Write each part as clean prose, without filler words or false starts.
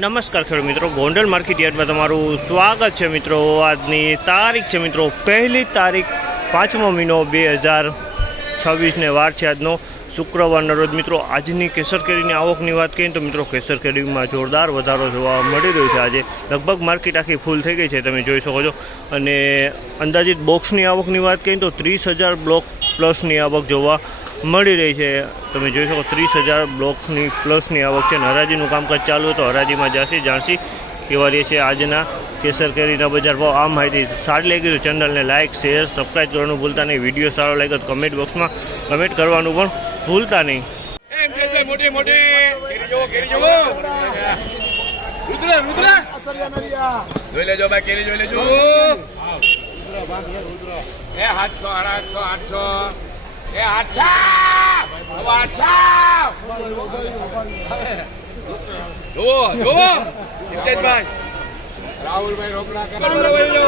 નમસ્કાર ખેડૂત મિત્રો, ગોંડલ માર્કેટ યાર્ડમાં તમારું સ્વાગત છે મિત્રો। આજની તારીખ છે મિત્રો 1 તારીખ 5મો મહિનો 2026 ને વાર છે આજનો શુક્રવારના રોજ મિત્રો। આજની કેસર કેરીની આવકની વાત કરીએ તો મિત્રો કેસર કેરીમાં જોરદાર વધારો જોવા મળી રહ્યો છે। આજે લગભગ માર્કેટ આખી ફૂલ થઈ ગઈ છે, તમે જોઈ શકો છો। અને અંદાજિત બોક્સની આવકની વાત કરીએ તો 30,000 બ્લોક પ્લસની આવક જોવા મળી રહી છે। તમે જોઈ શકો 30,000 બ્લોકની પ્લસની આવક છે। હરાજીનું કામકાજ ચાલુ હોય તો હરાજીમાં જાણસી કેવા રહે છે આજના કેસર કેરીના બજાર ભાવ। આ માહિતી સારી લાગી તો ચેનલને લાઇક શેર સબસ્ક્રાઈબ કરવાનું ભૂલતા નહીં। વિડીયો સારો લાગ્યો તો કમેન્ટ બોક્સમાં કમેન્ટ કરવાનું પણ ભૂલતા નહીં।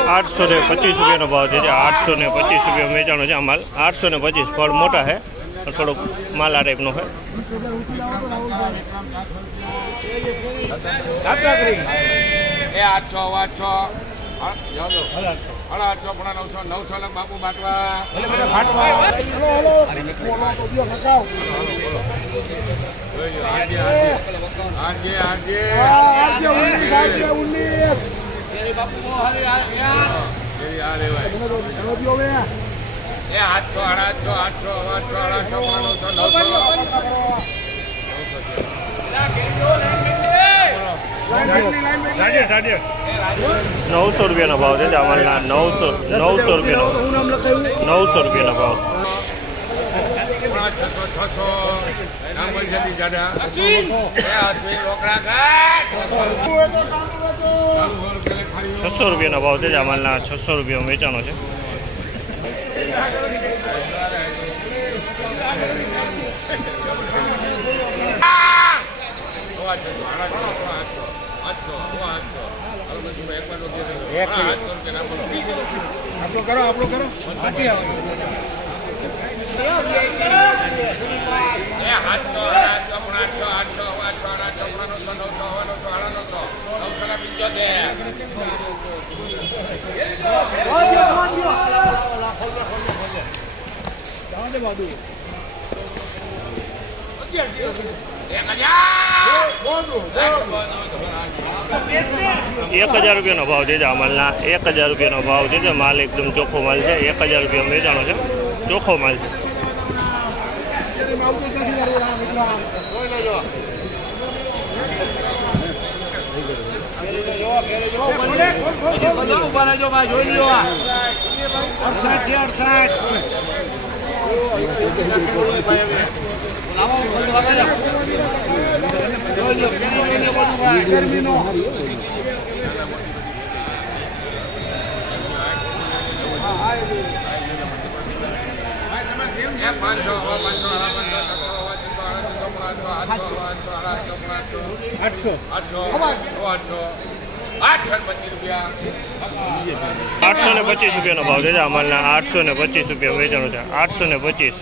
₹825 ભાવ છે। 825 વેચાણો છે। આ માલ 825 ફળ મોટા છે, થોડોક માલ આ ટાઈપનો છે। બાપુ બાટવા 900 રૂપિયાનો ભાવ છે। અમારા 900 રૂપિયાનો ભાવ। ₹600 ભાવ છે। અમારા 600 રૂપિયા વેચાણો છે। ₹1,000 ભાવ છે। અમાલના 1,000 રૂપિયાનો ભાવ છે। માલ એકદમ ચોખ્ખો માલ છે। 1,000 રૂપિયા વેચાણો છે, ચોખ્ખો માલ છે। ₹825 ભાવ છે। અમાલના 825 રૂપિયા વેચાણો છે। 825।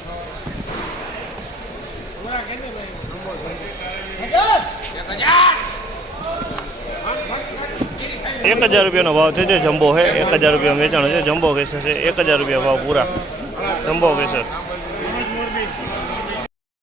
₹1,000 ભાવ છે। જમ્બો છે 1,000 રૂપિયા વેચાણો છે। જમ્બો કેસર છે 1,000 રૂપિયા ભાવ પૂરા। જમ્બો કેસર